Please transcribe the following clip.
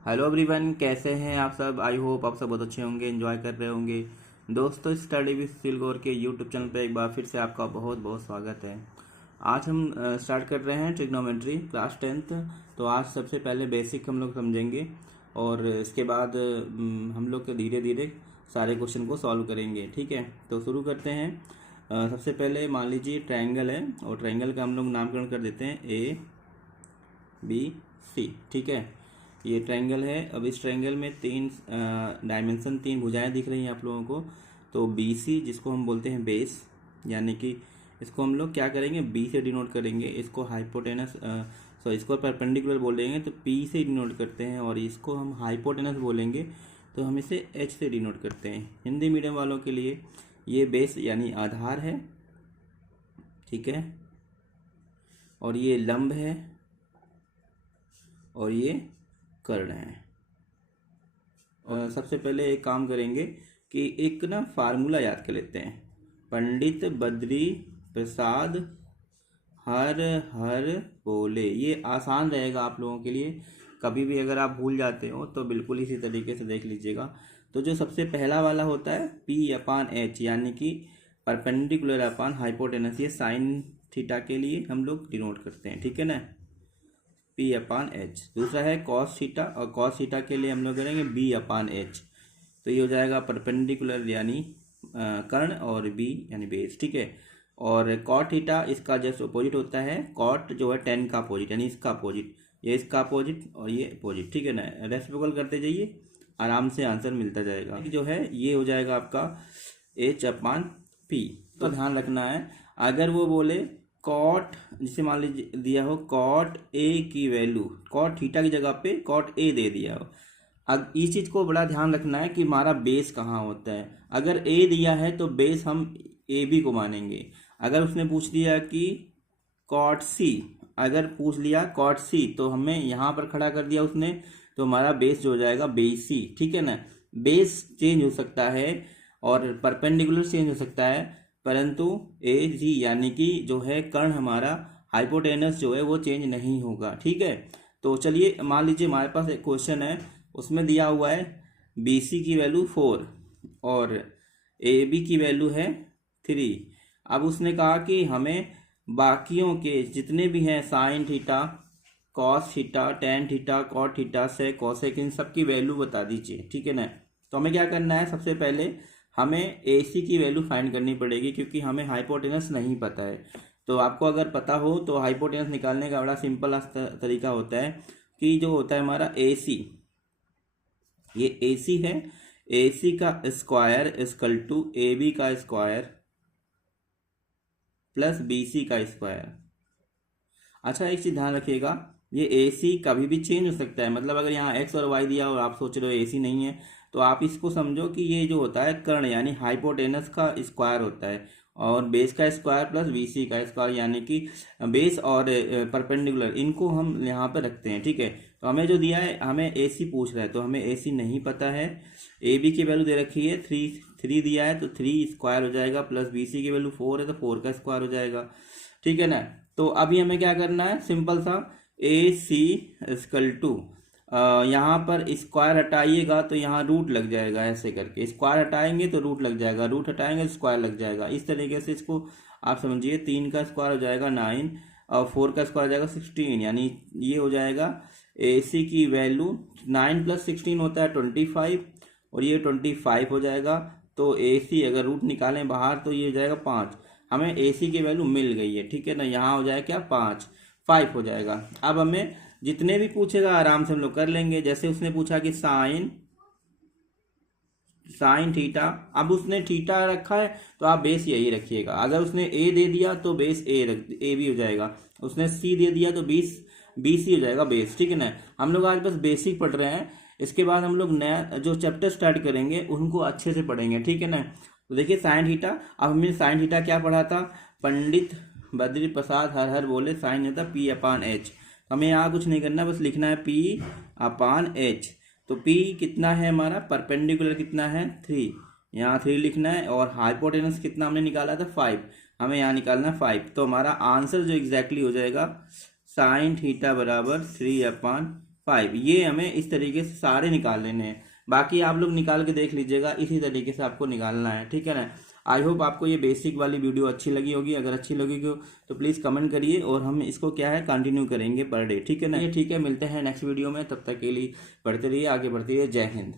Hello everyone, कैसे हैं आप सब। आई होप आप सब बहुत अच्छे होंगे, एंजॉय कर रहे होंगे। दोस्तों, स्टडी विद सिलगोर के यूट्यूब चैनल पर एक बार फिर से आपका बहुत बहुत स्वागत है। आज हम स्टार्ट कर रहे हैं ट्रिग्नोमेट्री क्लास 10th। तो आज सबसे पहले बेसिक हम लोग समझेंगे और इसके बाद हम लोग धीरे धीरे सारे क्वेश्चन को सॉल्व करेंगे। ठीक है, तो शुरू करते हैं। सबसे पहले मान लीजिए ट्रायंगल है और ट्रायंगल का हम लोग नामकरण कर देते हैं ABC। ठीक है, ये ट्रायंगल है। अब इस ट्रायंगल में तीन डायमेंशन, तीन भुजाएं दिख रही हैं आप लोगों को। तो BC, जिसको हम बोलते हैं बेस, यानी कि इसको हम लोग क्या करेंगे, B से डिनोट करेंगे। इसको हाइपोटेनस इसको परपेंडिकुलर बोलेंगे तो P से डिनोट करते हैं, और इसको हम हाइपोटेनस बोलेंगे तो हम इसे H से डिनोट करते हैं। हिंदी मीडियम वालों के लिए ये बेस यानी आधार है। ठीक है, और ये लंब है और ये कर्ण है। सबसे पहले एक काम करेंगे कि एक ना फार्मूला याद कर लेते हैं। पंडित बद्री प्रसाद हर हर बोले। ये आसान रहेगा आप लोगों के लिए। कभी भी अगर आप भूल जाते हो तो बिल्कुल इसी तरीके से देख लीजिएगा। तो जो सबसे पहला वाला होता है P/H, यानी कि परपेंडिकुलर अपॉन हाइपोटेनस, ये साइन थीटा के लिए हम लोग डिनोट करते हैं। ठीक है ना, P/H। दूसरा है कॉस थीटा, और कॉस थीटा के लिए हम लोग करेंगे B/H। तो ये हो जाएगा परपेंडिकुलर यानी कर्ण, और B यानी बेस। ठीक है, और कॉट थीटा इसका जस्ट अपोजिट होता है। कॉट जो है टेन का अपोजिट, यानी इसका अपोजिट, ये इसका अपोजिट और ये अपोजिट। ठीक है ना, रेसिप्रोकल करते जाइए, आराम से आंसर मिलता जाएगा। जो है ये हो जाएगा आपका H/P। तो ध्यान रखना है, अगर वो बोले कॉट, जिसे मान लीजिए दिया हो कॉट A की वैल्यू, कॉट थीटा की जगह पे कॉट A दे दिया हो। अब इस चीज़ को बड़ा ध्यान रखना है कि हमारा बेस कहाँ होता है। अगर A दिया है तो बेस हम AB को मानेंगे। अगर उसने पूछ दिया कि कॉट C, अगर पूछ लिया कॉट C तो हमें यहाँ पर खड़ा कर दिया उसने, तो हमारा बेस जो हो जाएगा BC। ठीक है ना, बेस चेंज हो सकता है और परपेंडिकुलर चेंज हो सकता है, परंतु AG यानी कि जो है कर्ण हमारा, हाइपोटेनस जो है वो चेंज नहीं होगा। ठीक है, तो चलिए मान लीजिए हमारे पास एक क्वेश्चन है, उसमें दिया हुआ है BC की वैल्यू 4 और AB की वैल्यू है 3। अब उसने कहा कि हमें बाकियों के जितने भी हैं sine theta, cos theta, tan theta, cot theta, से कॉसेक, इन सब की वैल्यू बता दीजिए। ठीक है ना, तो हमें क्या करना है, सबसे पहले हमें AC की वैल्यू फाइंड करनी पड़ेगी, क्योंकि हमें हाइपोटेनस नहीं पता है। तो आपको अगर पता हो तो हाइपोटेनस निकालने का बड़ा सिंपल तरीका होता है कि जो होता है हमारा AC, ये AC है, AC का स्क्वायर इक्वल टू AB का स्क्वायर प्लस BC का स्क्वायर। अच्छा, एक चीज ध्यान रखिएगा, ये AC कभी भी चेंज हो सकता है। मतलब अगर यहाँ x और y दिया और आप सोच रहे हो AC नहीं है, तो आप इसको समझो कि ये जो होता है कर्ण यानी हाइपोटेनस का स्क्वायर होता है, और बेस का स्क्वायर प्लस BC का स्क्वायर, यानी कि बेस और परपेंडिकुलर, इनको हम यहाँ पे रखते हैं। ठीक है, तो हमें जो दिया है, हमें AC पूछ रहा है तो हमें AC नहीं पता है। AB की वैल्यू दे रखी है 3 दिया है, तो 3 स्क्वायर हो जाएगा, प्लस BC की वैल्यू 4 है तो 4 का स्क्वायर हो जाएगा। ठीक है ना, तो अभी हमें क्या करना है, सिंपल सा AC इक्वल टू, यहाँ पर स्क्वायर हटाइएगा तो यहाँ रूट लग जाएगा, ऐसे करके स्क्वायर हटाएंगे तो रूट लग जाएगा, रूट हटाएंगे तो स्क्वायर लग जाएगा। इस तरीके से इसको आप समझिए, 3 का स्क्वायर हो जाएगा 9 और 4 का स्क्वायर हो जाएगा 16, यानी ये हो जाएगा AC की वैल्यू 9 + 16 होता है 25, और ये 25 हो जाएगा। तो AC अगर रूट निकालें बाहर तो ये हो जाएगा 5। हमें AC की वैल्यू मिल गई है। ठीक है ना, यहाँ हो जाएगा क्या, 5 हो जाएगा। अब हमें जितने भी पूछेगा आराम से हम लोग कर लेंगे। जैसे उसने पूछा कि साइन थीटा, अब उसने थीटा रखा है तो आप बेस यही रखिएगा। अगर उसने A दे दिया तो बेस A भी हो जाएगा, उसने C दे दिया तो BC हो जाएगा बेस। ठीक है ना, हम लोग आज बस बेसिक पढ़ रहे हैं, इसके बाद हम लोग नया जो चैप्टर स्टार्ट करेंगे उनको अच्छे से पढ़ेंगे। ठीक है ना, तो देखिए साइन थीटा, अब हमने साइन थीटा क्या पढ़ा था, पंडित बद्री प्रसाद हर हर बोले, साइन होता P/H। हमें यहाँ कुछ नहीं करना, बस लिखना है P/H। तो P कितना है हमारा, परपेंडिकुलर कितना है 3, यहाँ 3 लिखना है, और हाइपोटेनस कितना हमने निकाला था 5, हमें यहाँ निकालना है 5। तो हमारा आंसर जो एग्जैक्टली हो जाएगा साइन थीटा बराबर 3/H 5। ये हमें इस तरीके से सारे निकाल लेने हैं, बाकी आप लोग निकाल के देख लीजिएगा, इसी तरीके से आपको निकालना है, ठीक है ना। आई होप आपको ये बेसिक वाली वीडियो अच्छी लगी होगी। अगर अच्छी लगी हो तो प्लीज़ कमेंट करिए, और हम इसको क्या है कंटिन्यू करेंगे पर डे, ठीक है ना। ये ठीक है, मिलते हैं नेक्स्ट वीडियो में, तब तक के लिए पढ़ते रहिए, आगे बढ़ते रहिए। जय हिंद।